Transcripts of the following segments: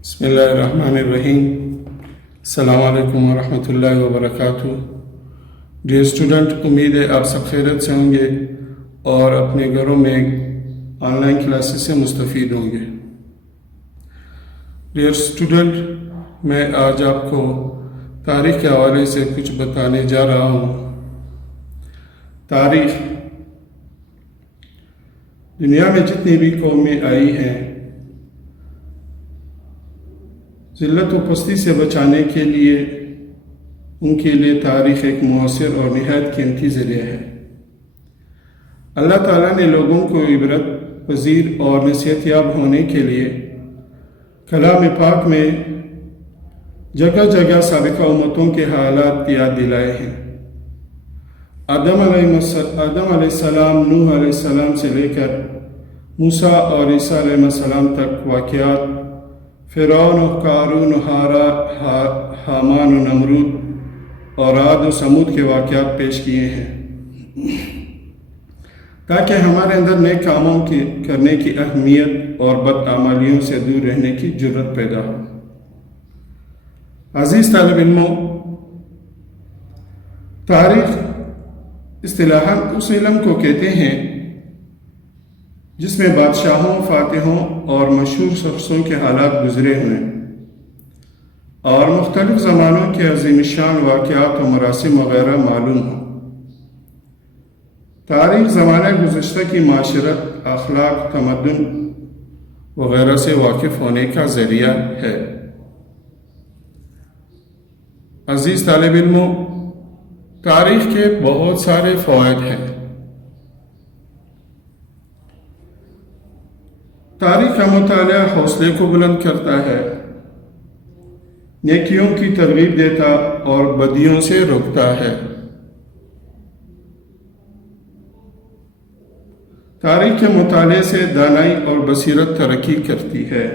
بسم اللہ الرحمن الرحیم۔ السلام علیکم ورحمۃ اللہ وبرکاتہ۔ ڈیئر اسٹوڈنٹ، امید ہے آپ سب خیریت سے ہوں گے اور اپنے گھروں میں آن لائن کلاسز سے مستفید ہوں گے۔ ڈیئر اسٹوڈنٹ، میں آج آپ کو تاریخ کے حوالے سے کچھ بتانے جا رہا ہوں۔ تاریخ دنیا میں جتنی بھی قومیں آئی ہیں، ذلت و پستی سے بچانے کے لیے ان کے لیے تاریخ ایک مؤثر اور نہایت قیمتی ذریعہ ہے۔ اللہ تعالیٰ نے لوگوں کو عبرت پذیر اور نصیحت یاب ہونے کے لیے کلام پاک میں جگہ جگہ سابقہ امتوں کے حالات یاد دلائے ہیں۔ آدم علیہ السلام، نوح علیہ السلام سے لے کر موسیٰ اور عیسیٰ علیہ السلام تک واقعات، فرعون و قارون و حامان و نمرود اور عاد و ثمود کے واقعات پیش کیے ہیں تاکہ ہمارے اندر نیک کاموں کرنے کی اہمیت اور بدعمالیوں سے دور رہنے کی جرت پیدا ہو۔ عزیز طالب علموں، تاریخ اصطلاحاً اس علم کو کہتے ہیں جس میں بادشاہوں، فاتحوں اور مشہور شخصوں کے حالات گزرے ہوئے اور مختلف زمانوں کے عظیم الشان واقعات و مراسم وغیرہ معلوم ہوں۔ تاریخ زمانہ گزشتہ کی معاشرت، اخلاق، تمدن وغیرہ سے واقف ہونے کا ذریعہ ہے۔ عزیز طالب علموں، تاریخ کے بہت سارے فوائد ہیں۔ تاریخ کا مطالعہ حوصلے کو بلند کرتا ہے، نیکیوں کی ترغیب دیتا اور بدیوں سے روکتا ہے۔ تاریخ کے مطالعے سے دانائی اور بصیرت ترقی کرتی ہے،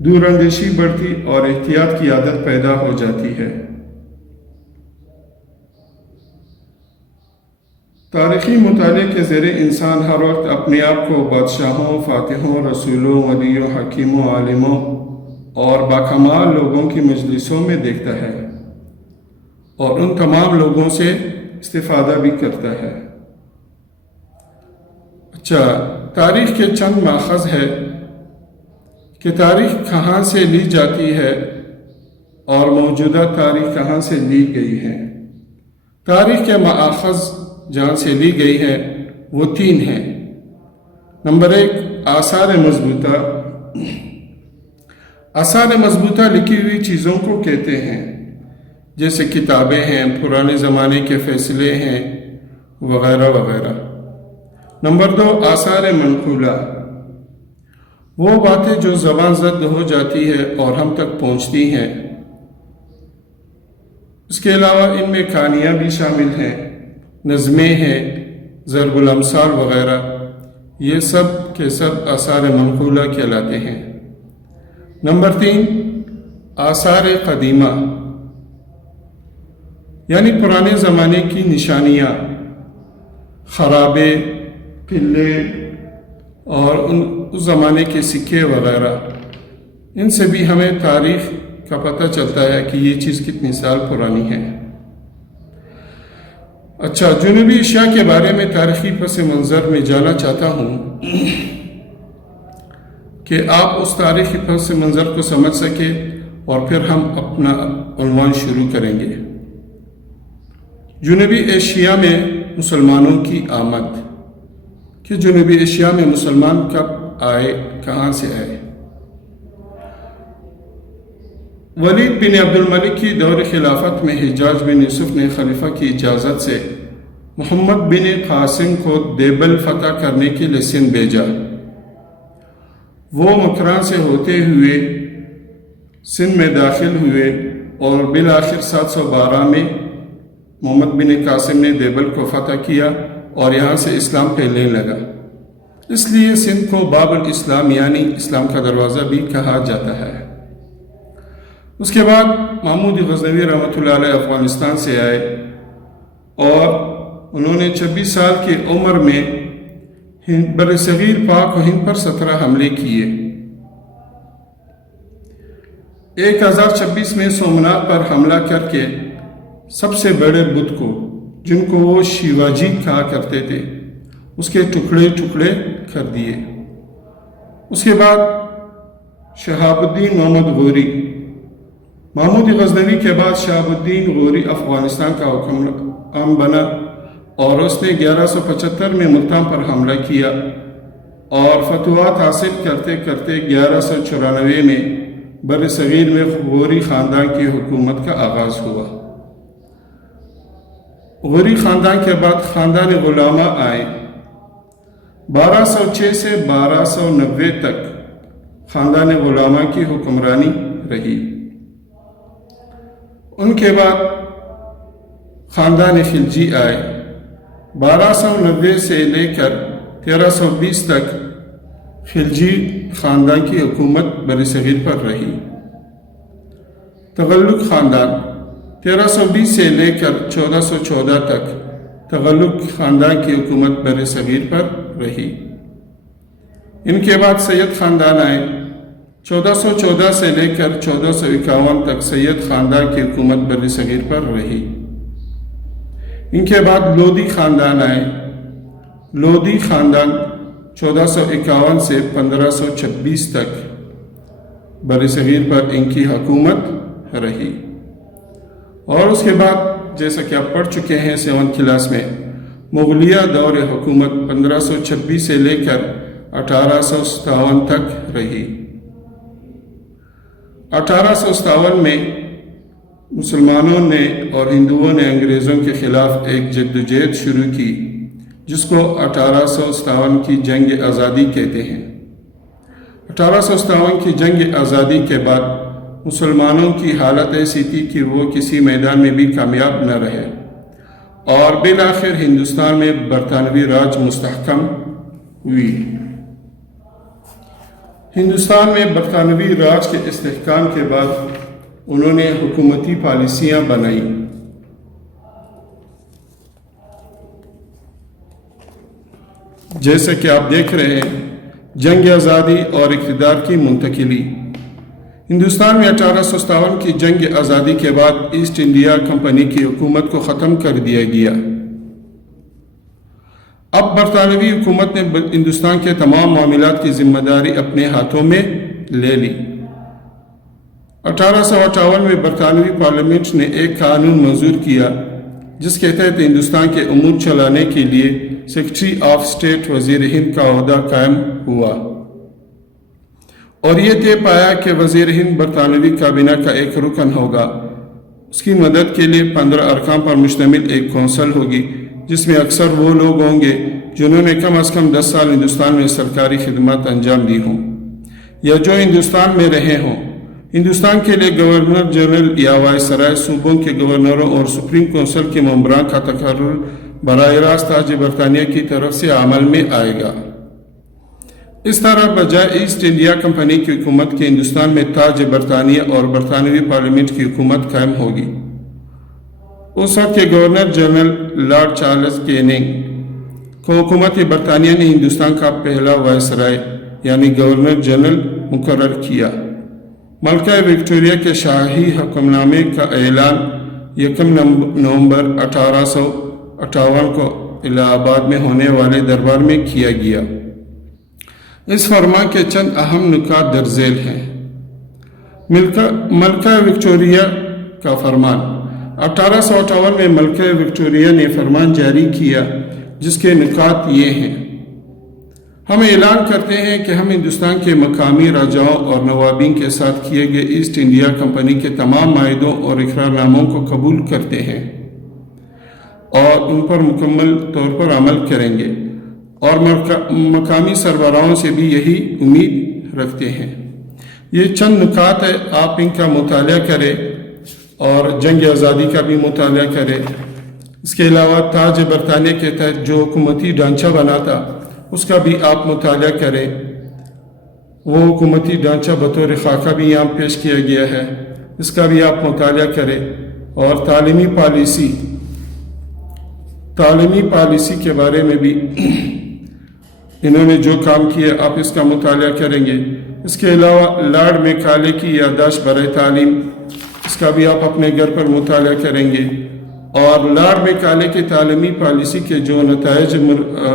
دور اندیشی بڑھتی اور احتیاط کی عادت پیدا ہو جاتی ہے۔ تاریخی مطالعے کے ذریعے انسان ہر وقت اپنے آپ کو بادشاہوں، فاتحوں، رسولوں، ولیوں، حکیموں، عالموں اور باکمال لوگوں کی مجلسوں میں دیکھتا ہے اور ان تمام لوگوں سے استفادہ بھی کرتا ہے۔ اچھا، تاریخ کے چند ماخذ ہے کہ تاریخ کہاں سے لی جاتی ہے اور موجودہ تاریخ کہاں سے لی گئی ہے۔ تاریخ کے ماخذ جہاں سے لی گئی ہے وہ تین ہیں۔ نمبر 1، آثار مضبوطہ۔ آثار مضبوطہ لکھی ہوئی چیزوں کو کہتے ہیں، جیسے کتابیں ہیں، پرانے زمانے کے فیصلے ہیں وغیرہ وغیرہ۔ نمبر 2، آثار منقولہ، وہ باتیں جو زبان زد ہو جاتی ہے اور ہم تک پہنچتی ہیں۔ اس کے علاوہ ان میں کہانیاں بھی شامل ہیں، نظمیں ہیں، ضرب الامثال وغیرہ۔ یہ سب کے سب آثار منقولہ کہلاتے ہیں۔ نمبر 3، آثار قدیمہ، یعنی پرانے زمانے کی نشانیاں، خرابے، قلعے اور اس زمانے کے سکے وغیرہ۔ ان سے بھی ہمیں تاریخ کا پتہ چلتا ہے کہ یہ چیز کتنی سال پرانی ہے۔ اچھا، جنوبی ایشیا کے بارے میں تاریخی پس منظر میں جانا چاہتا ہوں کہ آپ اس تاریخی پس منظر کو سمجھ سکیں اور پھر ہم اپنا عنوان شروع کریں گے۔ جنوبی ایشیا میں مسلمانوں کی آمد، کہ جنوبی ایشیا میں مسلمان کب آئے، کہاں سے آئے۔ ولید بن عبد الملک کی دور خلافت میں حجاج بن یوسف نے خلیفہ کی اجازت سے محمد بن قاسم کو دیبل فتح کرنے کے لیے سندھ بھیجا۔ وہ مکران سے ہوتے ہوئے سندھ میں داخل ہوئے اور بالآخر 712 میں محمد بن قاسم نے دیبل کو فتح کیا اور یہاں سے اسلام پھیلنے لگا۔ اس لیے سندھ کو باب الاسلام یعنی اسلام کا دروازہ بھی کہا جاتا ہے۔ اس کے بعد محمود غزنوی رحمۃ اللہ علیہ افغانستان سے آئے اور انہوں نے 26 سال کی عمر میں برصغیر پاک و ہند پر 17 حملے کیے۔ 1026 میں سومناتھ پر حملہ کر کے سب سے بڑے بدھ کو، جن کو وہ شیواجی کہا کرتے تھے، اس کے ٹکڑے ٹکڑے کر دیے۔ اس کے بعد شہاب الدین محمد غوری، محمود غزنوی کے بعد شہاب الدین غوری افغانستان کا حکمران بنا اور اس نے 1175 میں ملتان پر حملہ کیا اور فتوحات حاصل کرتے کرتے 1194 میں بر صغیر میں غوری خاندان کی حکومت کا آغاز ہوا۔ غوری خاندان کے بعد خاندان غلامہ آئے۔ 1206 سے 1290 تک خاندان غلامہ کی حکمرانی رہی۔ ان کے بعد خاندان خلجی آئے۔ 1290 سے لے کر 1320 تک خلجی خاندان کی حکومت برصغیر پر رہی۔ تغلق خاندان 1320 سے لے کر 1414 تک تغلق خاندان کی حکومت برصغیر پر رہی۔ ان کے بعد سید خاندان آئے۔ 1414 سے لے کر 1451 تک سید خاندان کی حکومت برصغیر پر رہی۔ ان کے بعد لودھی خاندان آئے۔ لودھی خاندان 1451 سے 1526 تک برصغیر پر ان کی حکومت رہی۔ اور اس کے بعد جیسا کہ آپ پڑھ چکے ہیں 7 کلاس میں، مغلیہ دور حکومت 1526 سے لے کر 1857 تک رہی۔ 1857 میں مسلمانوں نے اور ہندوؤں نے انگریزوں کے خلاف ایک جدوجہد شروع کی، جس کو 1857 کی جنگ آزادی کہتے ہیں۔ 1857 کی جنگ آزادی کے بعد مسلمانوں کی حالت ایسی تھی کہ وہ کسی میدان میں بھی کامیاب نہ رہے اور بالآخر ہندوستان میں برطانوی راج مستحکم ہوئی۔ ہندوستان میں برطانوی راج کے استحکام کے بعد انہوں نے حکومتی پالیسیاں بنائیں۔ جیسے کہ آپ دیکھ رہے ہیں، جنگ آزادی اور اقتدار کی منتقلی۔ ہندوستان میں 1857 کی جنگ آزادی کے بعد ایسٹ انڈیا کمپنی کی حکومت کو ختم کر دیا گیا۔ اب برطانوی حکومت نے ہندوستان کے تمام معاملات کی ذمہ داری اپنے ہاتھوں میں لے لی۔ 1858 میں برطانوی پارلیمنٹ نے ایک قانون منظور کیا جس کے تحت ہندوستان کے امور چلانے کے لیے سیکرٹری آف اسٹیٹ وزیر ہند کا عہدہ قائم ہوا اور یہ طے پایا کہ وزیر ہند برطانوی کابینہ کا ایک رکن ہوگا۔ اس کی مدد کے لیے 15 ارکان پر مشتمل ایک کونسل ہوگی جس میں اکثر وہ لوگ ہوں گے جنہوں نے کم از کم 10 سال ہندوستان میں سرکاری خدمات انجام دی ہوں یا جو ہندوستان میں رہے ہوں۔ ہندوستان کے لیے گورنر جنرل یا وائسرائے، صوبوں کے گورنروں اور سپریم کونسل کے ممبران کا تقرر براہ راست تاج برطانیہ کی طرف سے عمل میں آئے گا۔ اس طرح بجائے ایسٹ انڈیا کمپنی کی حکومت کے ہندوستان میں تاج برطانیہ اور برطانوی پارلیمنٹ کی حکومت قائم ہوگی۔ اس وقت کے governor general lord Charles caning کو حکومت برطانیہ نے ہندوستان کا پہلا وائسرائے یعنی گورنر جنرل مقرر کیا۔ ملکہ وکٹوریہ کے شاہی حکم نامے کا اعلان 1 نومبر 1858 کو الہ آباد میں ہونے والے دربار میں کیا گیا۔ اس فرمان کے چند اہم نکات درج ذیل ہیں۔ ملکہ وکٹوریہ کا فرمان 1858 میں ملکہ وکٹوریہ نے فرمان جاری کیا جس کے نکات یہ ہیں: ہم اعلان کرتے ہیں کہ ہم ہندوستان کے مقامی راجاؤں اور نوابین کے ساتھ کیے گئے ایسٹ انڈیا کمپنی کے تمام معاہدوں اور اقرار ناموں کو قبول کرتے ہیں اور ان پر مکمل طور پر عمل کریں گے اور مقامی سربراہوں سے بھی یہی امید رکھتے ہیں۔ یہ چند نکات ہے، آپ ان کا مطالعہ کریں اور جنگ آزادی کا بھی مطالعہ کریں۔ اس کے علاوہ تاج برطانیہ کے تحت جو حکومتی ڈھانچہ بنا تھا اس کا بھی آپ مطالعہ کریں۔ وہ حکومتی ڈھانچہ بطور خاکہ بھی یہاں پیش کیا گیا ہے، اس کا بھی آپ مطالعہ کریں۔ اور تعلیمی پالیسی کے بارے میں بھی انہوں نے جو کام کیا آپ اس کا مطالعہ کریں گے۔ اس کے علاوہ لاڈ میں کالے کی یادداشت برائے تعلیم، اس کا بھی آپ اپنے گھر پر مطالعہ کریں گے، اور لاڈ میں کالے کے تعلیمی پالیسی کے جو نتائج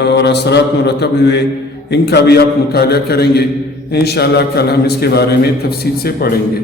اور اثرات مرتب ہوئے ان کا بھی آپ مطالعہ کریں گے۔ انشاءاللہ کل ہم اس کے بارے میں تفصیل سے پڑھیں گے۔